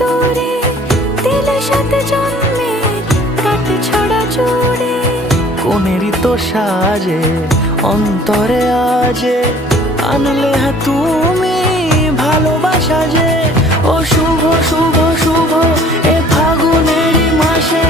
দূরে দিলে সাথে জন্মের রাত ছড়া জুড়ে। কোনেরই তো সাজে অন্তরে আজে আনলে তুমি ভালোবাসা যে। ও শুভ শুভ শুভ এ ফাগুনেরই মাসে